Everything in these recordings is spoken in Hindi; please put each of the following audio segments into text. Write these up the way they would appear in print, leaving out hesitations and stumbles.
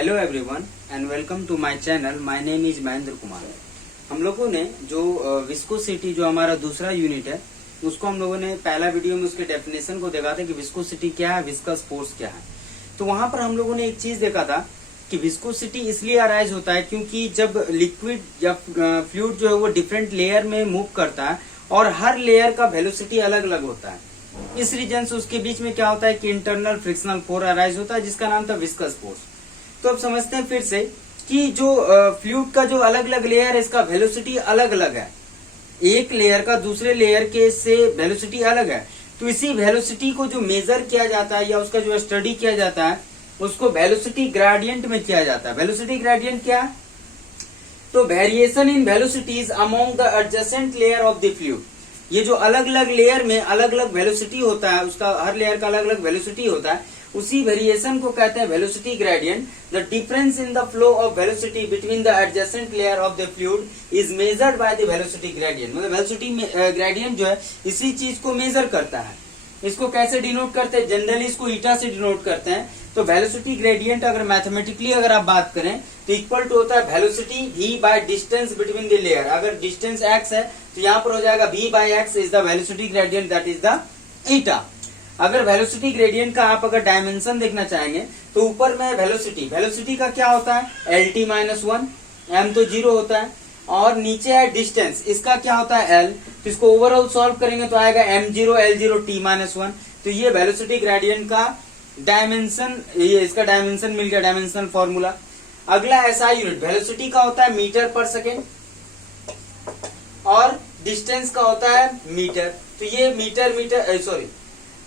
Hello everyone and welcome to my channel. My name is Mahendra Kumar. हम लोगों ने जो विस्कोसिटी जो हमारा दूसरा यूनिट है उसको हम लोगों ने पहला वीडियो में उसके डेफिनेशन को देखा था कि विस्कोसिटी क्या है, विस्कस फोर्स क्या है। तो वहां पर हम लोगों ने एक चीज देखा था कि विस्कोसिटी इसलिए अराइज होता है क्योंकि जब लिक्विड या फ्लूइड जो है वो डिफरेंट लेयर में मूव करता है और हर लेयर का वेलोसिटी अलग अलग होता है। इस रीजन से उसके बीच में क्या होता है कि इंटरनल फ्रिक्शनल फोर्स अराइज होता है जिसका नाम था विस्कस फोर्स। तो अब समझते हैं फिर से कि जो फ्लूइड का जो अलग अलग लेयर है इसका वेलोसिटी अलग अलग है। एक लेयर का दूसरे लेयर के से वेलोसिटी अलग है। तो इसी वेलोसिटी को जो मेजर किया जाता है या उसका जो स्टडी किया जाता है उसको वेलोसिटी ग्रेडियंट में किया जाता है। वेलोसिटी ग्रेडियंट क्या है? तो variation in velocities among the adjacent layer of the fluid. ये जो अलग अलग लेयर में अलग अलग वेलोसिटी होता है, उसका हर लेयर का अलग अलग वेलोसिटी होता है, उसी वेरिएशन को कहते हैं velocity gradient. The difference in the flow of velocity between the adjacent layer of the fluid is measured by the velocity gradient. मतलब वेलोसिटी ग्रेडियंट जो है इसी चीज को मेजर करता है। इसको कैसे डिनोट करते हैं? जनरली इसको ईटा से डिनोट करते हैं। तो वेलोसिटी ग्रेडियंट अगर मैथमेटिकली अगर आप बात करें तो इक्वल टू होता है velocity v by distance between the layer. अगर डिस्टेंस x है तो यहाँ पर हो जाएगा v by x is the velocity gradient, that is the eta. अगर वेलोसिटी ग्रेडियंट का आप अगर डायमेंशन देखना चाहेंगे तो ऊपर में वेलोसिटी का क्या होता है? lt माइनस 1, m तो 0 होता है, और नीचे है डिस्टेंस, इसका क्या होता है l। तो इसको ओवरऑल सॉल्व करेंगे तो आएगा m0 l0 t माइनस 1। तो ये वेलोसिटी ग्रेडियंट का डायमेंशन, ये इसका डायमेंशन मिल गया, डायमेंशनल फॉर्मूला। अगला एसआई यूनिट वेलोसिटी का होता है मीटर पर सेकेंड और डिस्टेंस का होता है मीटर। तो ये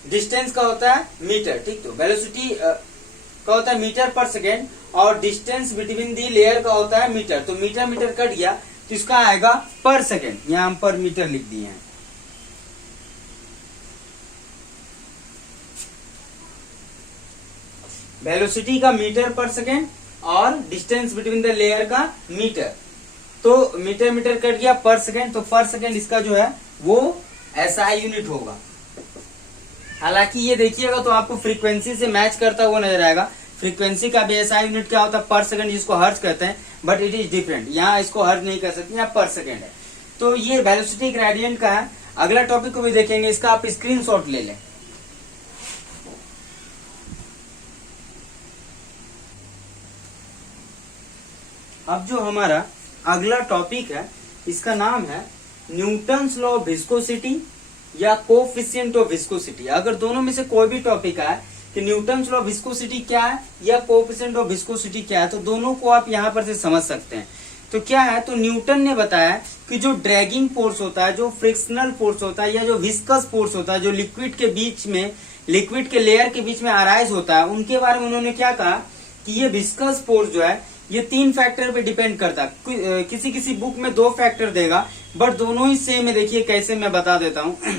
डिस्टेंस का होता है मीटर, ठीक। तो वेलोसिटी का होता है मीटर पर सेकेंड और डिस्टेंस बिटवीन दी लेयर का होता है मीटर। तो मीटर मीटर कट गया तो इसका आएगा पर सेकेंड, यहां हम पर मीटर लिख दिए हैं। वेलोसिटी का मीटर पर सेकेंड और डिस्टेंस बिटवीन द लेयर का मीटर। तो मीटर मीटर कट गया पर सेकेंड, तो पर सेकेंड इसका जो है वो एसआई यूनिट होगा। हालांकि ये देखिएगा तो आपको फ्रीक्वेंसी से मैच करता हुआ नजर आएगा। फ्रीक्वेंसी का भी एसआई यूनिट क्या होता है? पर सेकंड, जिसको हर्ट्ज कहते हैं, बट इट इज डिफरेंट। यहाँ इसको हर्ट्ज नहीं कर सकते, यहाँ पर सेकंड है। तो ये वेलोसिटी ग्रेडियंट का है। अगला टॉपिक को भी देखेंगे, इसका आप स्क्रीनशॉट ले लें। अब जो हमारा अगला टॉपिक है इसका नाम है न्यूटन्स लॉ ऑफ विस्कोसिटी या कोफिशिएंट ऑफ विस्कोसिटी। अगर दोनों में से कोई भी टॉपिक आए कि न्यूटन्स लॉ ऑफ विस्कोसिटी क्या है या कोफिशिएंट ऑफ विस्कोसिटी क्या है, तो दोनों को आप यहाँ पर से समझ सकते हैं। तो क्या है? तो न्यूटन ने बताया कि जो ड्रैगिंग फोर्स होता है, जो फ्रिक्शनल फोर्स होता है या जो विस्कस फोर्स होता है, जो लिक्विड के बीच में, लिक्विड के लेयर के बीच में अराइज होता है, उनके बारे में उन्होंने क्या कहा कि ये विस्कस फोर्स जो है ये 3 फैक्टर पे डिपेंड करता है। किसी किसी बुक में 2 फैक्टर देगा, बट दोनों ही सेम है। देखिए कैसे, मैं बता देता हूं।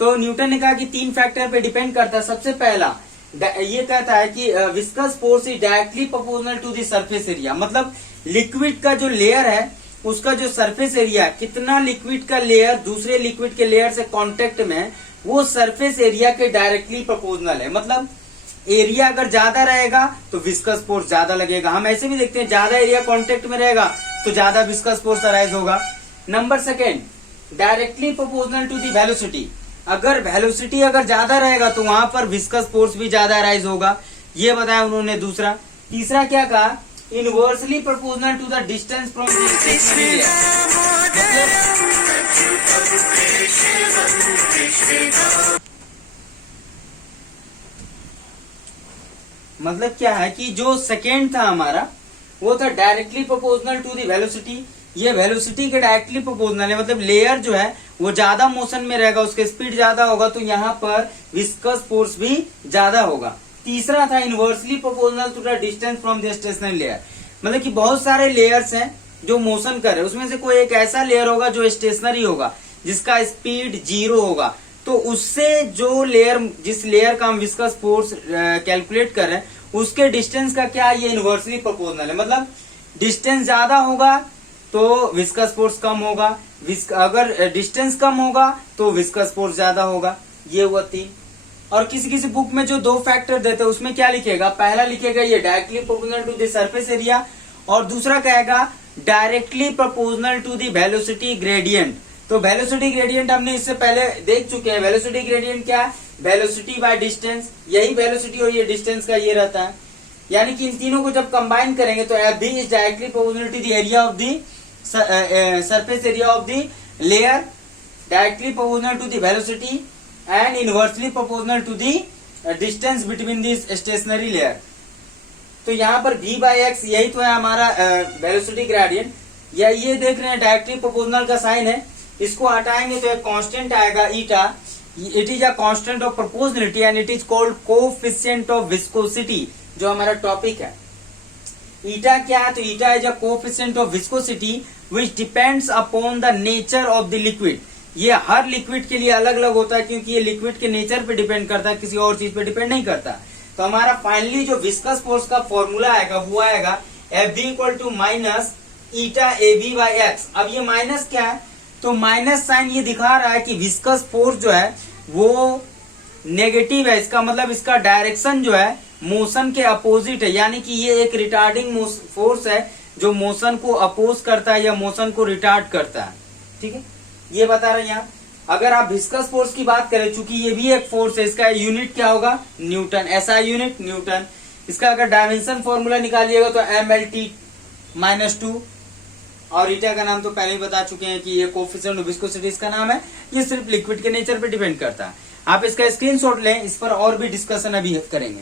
तो न्यूटन ने कहा कि 3 फैक्टर पे डिपेंड करता है। सबसे पहला ये कहता है कि viscous force is directly proportional to the surface area. मतलब लिक्विड का जो लेयर है उसका जो सरफेस एरिया, कितना लिक्विड का लेयर दूसरे लिक्विड के लेयर से कांटेक्ट में है, वो सरफेस एरिया के डायरेक्टली प्रोपोर्शनल है। मतलब एरिया अगर ज्यादा रहेगा तो विस्कस फोर्स ज्यादा लगेगा। हम ऐसे भी देखते हैं ज्यादा एरिया कांटेक्ट में रहेगा तो ज्यादा विस्कस फोर्स अराइज होगा। Number second, directly proportional to the velocity. अगर वेलोसिटी अगर ज्यादा रहेगा तो वहां पर विस्कस फोर्स भी ज्यादा अराइज होगा, ये बताया उन्होंने। दूसरा, तीसरा क्या कहा? Inversely proportional to the distance from the stationary layer. मतलब क्या है कि जो सेकेंड था हमारा वो था directly proportional to the velocity. ये वेलोसिटी के डायरेक्टली प्रोपोर्शनल है। मतलब लेयर जो है वो ज्यादा मोशन में रहेगा, उसके स्पीड ज्यादा होगा तो यहाँ पर विस्कस फोर्स भी ज्यादा होगा। तीसरा था inversely proportional to the distance from the stationary layer. मतलब कि बहुत सारे लेयर्स हैं जो मोशन कर रहे हैं, उसमें से कोई एक ऐसा लेयर होगा जो स्टेशनरी होगा, जिसका स्पीड 0 होगा। तो उससे जो लेयर, जिस लेयर का हम विस्कस फोर्स कैलकुलेट कर रहे हैं, उसके डिस्टेंस का क्या है? ये इनवर्सली प्रोपोर्शनल है। मतलब डिस्टेंस ज्यादा होगा तो विस्कस फोर्स कम होगा, अगर डिस्टेंस कम होगा तो विस्कस फोर्स ज्यादा होगा। ये हुआ 3। और किसी किसी बुक में जो 2 फैक्टर देते हैं उसमें क्या लिखेगा, पहला लिखेगा ये directly proportional to the surface area और दूसरा कहेगा directly proportional to the velocity gradient. तो वेलोसिटी ग्रेडियंट हमने इससे पहले देख चुके हैं। वेलोसिटी ग्रेडियंट क्या है, वेलोसिटी बाय डिस्टेंस, यही वेलोसिटी और ये डिस्टेंस का ये रहता है। यानी कि इन तीनों को जब कंबाइन करेंगे तो F B is directly proportional to the area of the surface area of the layer, directly proportional to the velocity and inversely proportional to the distance between this stationary layer. तो यहाँ पर v बाई एक्स यही तो है हमारा वेलोसिटी ग्रेडियंट, या ये देख रहे हैं डायरेक्टली प्रोपोर्शनल का साइन है, इसको हटाएंगे तो एक कांस्टेंट आएगा eta. It is a constant of proportionality and it is called coefficient of viscosity, जो हमारा टॉपिक है। ईटा क्या है, तो eta is a coefficient of viscosity which depends upon the nature of the liquid. ये हर लिक्विड के लिए अलग अलग होता है क्योंकि ये लिक्विड के नेचर पे डिपेंड करता है, किसी और चीज पे डिपेंड नहीं करता। तो हमारा फाइनली जो विस्कस फोर्स का फॉर्मूला आएगा वो आएगा F B equal to minus eta A B by X. अब ये माइनस क्या है, तो माइनस साइन ये दिखा रहा है कि विस्कस फोर्स जो है वो नेगेटिव है, इसका मतलब इसका डायरेक्शन जो है मोशन के अपोजिट है, यानी कि ये एक रिटार्डिंग फोर्स है जो मोशन को अपोज करता है या मोशन को रिटार्ड करता है। ठीक है, ये बता रहे हैं यहाँ। अगर आप विस्कस फोर्स की बात करें, चूंकि ये भी एक फोर्स है, इसका यूनिट क्या होगा, न्यूटन, ऐसा यूनिट न्यूटन। इसका अगर डायमेंशन फॉर्मूला निकालिएगा तो mlt-2, और ईटा का नाम तो पहले ही बता चुके हैं कि ये कोएफिशिएंट ऑफ विस्कोसिटी इसका नाम है। ये सिर्फ लिक्विड के नेचर पे डिपेंड करता है। आप इसका स्क्रीनशॉट लें, इस पर और भी डिस्कशन अभी करेंगे।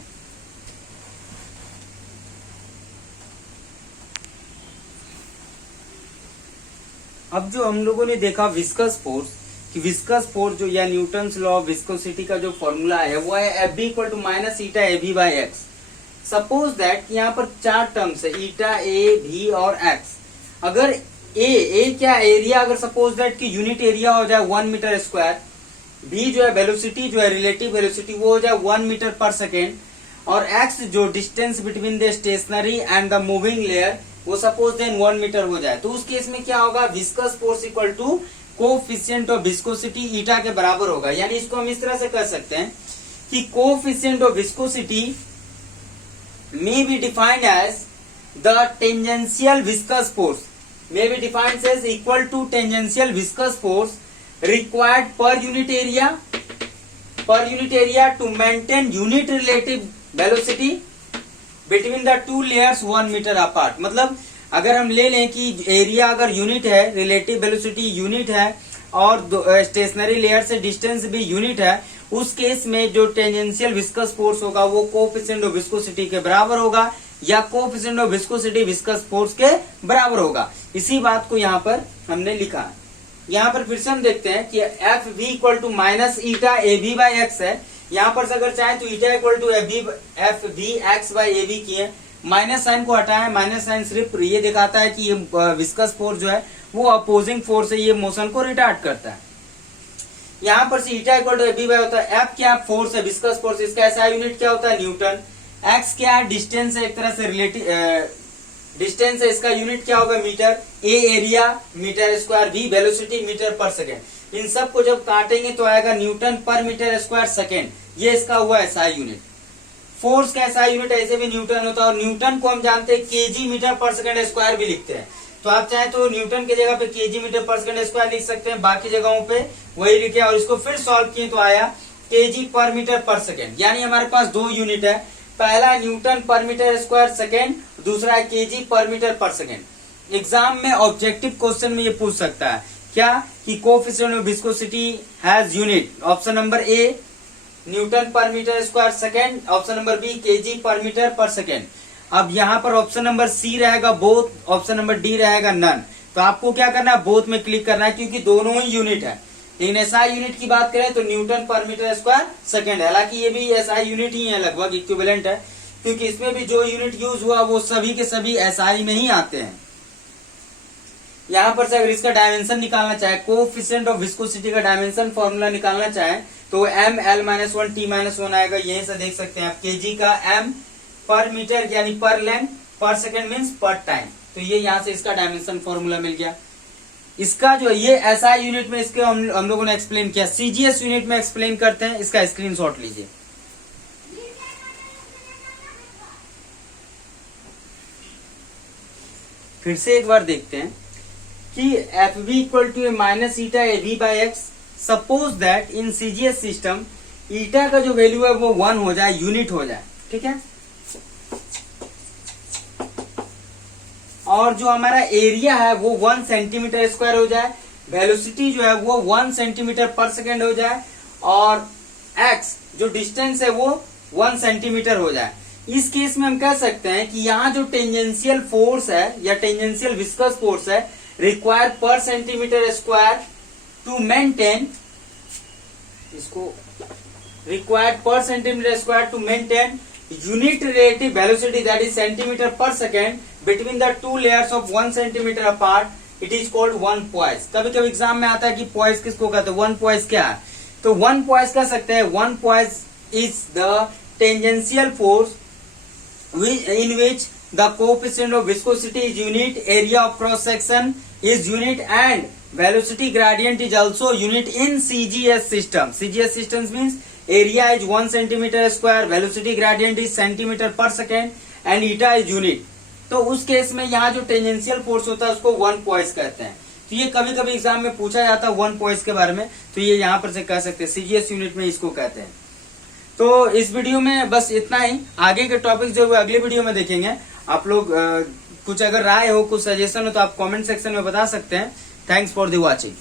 अब जो हम लोगों ने देखा विस्कस फोर्स, कि विस्कस फोर्स जो या न्यूटन्स लॉ ऑफ विस्कोसिटी का जो फॉर्मूला है वो है F B equal to minus eta A B by X. Suppose that यहाँ पर 4 टर्म्स है, ईटा ए भी और एक्स। अगर ए क्या एरिया, अगर सपोज दैट कि यूनिट एरिया हो जाए 1 मीटर स्क्वायर, बी जो है वेलोसिटी जो है रिलेटिव वेलोसिटी वो हो जाए 1 मीटर पर सेकेंड, और एक्स जो distance between the stationary and the moving layer वो सपोज देन 1 मीटर हो जाए, तो उस केस में क्या होगा, viscous force equal to coefficient of viscosity eta के बराबर होगा। यानी इसको हम इस तरह से कर सकते हैं कि coefficient of viscosity may be defined as the tangential viscous force, may be defined as equal to tangential viscous force required per unit area to maintain unit relative velocity between the two layers 1 meter apart। मतलब अगर हम ले लें कि एरिया अगर यूनिट है, रिलेटिव वेलोसिटी यूनिट है और स्टेशनरी लेयर से डिस्टेंस भी यूनिट है, उस केस में जो टेंजेंशियल विस्कस फोर्स होगा वो कोएफिशिएंट ऑफ विस्कोसिटी के बराबर होगा या coefficient of viscosity viscous force के बराबर होगा। इसी बात को यहाँ पर हमने लिखा है। यहाँ पर फिर से हम देखते हैं कि F V equal to minus eta A B by X है। यहाँ पर से अगर चाहे तो eta equal to F V X by A B की है, माइनस साइन को हटाएं, माइनस साइन सिर्फ ये दिखाता है कि ये विस्कस फोर्स जो है वो अपोजिंग फोर्स है, ये मोशन को रिटार्ड करता है। यहाँ पर से ईटा इक्वल टू बी बाई होता है, एफ क्या फोर्स है, विस्कस फोर्स, इसका ऐसा यूनिट क्या होता है, न्यूटन। एक्स क्या है, डिस्टेंस है, एक तरह से रिलेटिव डिस्टेंस है, इसका यूनिट क्या होगा, metre. A area metre square, B velocity metre पर सेकेंड। इन सब को जब काटेंगे तो आएगा न्यूटन पर मीटर स्क्वायर सेकेंड, ये इसका हुआ ऐसा यूनिट। फोर्स का ऐसा यूनिट ऐसे भी न्यूटन होता है, और न्यूटन को हम जानते हैं केजी मीटर पर सेकेंड स्क्वायर भी लिखते हैं। तो आप चाहे तो न्यूटन की जगह पे केजी मीटर पर सेकेंड स्क्वायर लिख सकते हैं, बाकी जगहों पे वही लिखे, और इसको फिर सॉल्व किए तो आया केजी पर मीटर पर सेकेंड। यानी हमारे पास 2 यूनिट है, पहला न्यूटन पर मीटर स्क्वायर सेकेंड, दूसरा केजी पर मीटर पर सेकेंड। एग्जाम में ऑब्जेक्टिव क्वेश्चन में ये पूछ सकता है क्या, कि coefficient of viscosity has unit, option number A newton पर metre square second, option number B KG पर मीटर पर सेकेंड। अब यहाँ पर ऑप्शन नंबर सी रहेगा बोथ, ऑप्शन नंबर डी रहेगा नन। तो आपको क्या करना है, बोथ में क्लिक करना है, क्योंकि दोनों ही यूनिट है। लेकिन एसआई यूनिट की बात करें तो न्यूटन पर मीटर स्क्वायर सेकेंड है, हालांकि ये भी एसआई यूनिट ही है, लगभग इक्विवेलेंट है, क्योंकि इसमें भी जो यूनिट यूज हुआ वो सभी के सभी एसआई में ही आते हैं। यहाँ पर से अगर इसका डायमेंशन निकालना चाहे, कोएफिशिएंट ऑफ विस्कोसिटी का डायमेंशन फॉर्मूला निकालना चाहे तो M L minus 1 T minus 1 आएगा। यहीं से देख सकते हैं आप, केजी का एम पर मीटर यानी पर लेंथ, पर सेकेंड मीन्स पर टाइम। तो ये यहाँ से इसका डायमेंशन फॉर्मूला मिल गया। इसका जो ये एसआई यूनिट में इसके हम लोगों ने एक्सप्लेन किया, सीजीएस यूनिट में एक्सप्लेन करते हैं, इसका स्क्रीनशॉट लीजिए। फिर से एक बार देखते हैं कि F B equal to A minus eta A B by X. Suppose that in CGS system eta का जो वैल्यू है वो 1 हो जाए, यूनिट हो जाए, ठीक है। और जो हमारा एरिया है वो 1 सेंटीमीटर स्क्वायर हो जाए, वेलोसिटी जो है वो 1 सेंटीमीटर पर सेकेंड हो जाए, और एक्स जो डिस्टेंस है वो 1 सेंटीमीटर हो जाए। इस केस में हम कह सकते हैं कि यहाँ जो टेंजेंशियल फोर्स है या टेंजेंशियल विस्कस फोर्स है रिक्वायर पर सेंटीमीटर स्क्वायर टू मेंटेन, इसको रिक्वायर्ड पर centimetre square to maintain unit relative velocity that is centimetre पर second between the two layers of 1 centimetre apart, it is called 1 poise. कभी कभी एग्जाम में आता है कि पॉइस किसको कहते हैं, 1 पॉइस क्या है, तो 1 पॉइस कह सकते हैं 1 poised is the tangential force in which the coefficient of viscosity is unit, area of cross section is unit, and velocity gradient is also unit in CGS system. CGS systems means area is 1 centimeter square, velocity gradient is centimeter per second, and eta is unit. तो उस केस में यहाँ जो टेंजेंशियल फोर्स होता है उसको 1 पॉइस कहते हैं। तो ये कभी कभी एग्जाम में पूछा जाता है 1 पॉइस के बारे में, तो ये यहाँ पर से कह सकते हैं सीजीएस यूनिट में इसको कहते हैं। तो इस वीडियो में बस इतना ही, आगे के टॉपिक जो है अगले वीडियो में देखेंगे। आप लोग कुछ अगर राय हो, कुछ सजेशन हो तो आप कमेंट सेक्शन में बता सकते हैं। Thanks for the watching.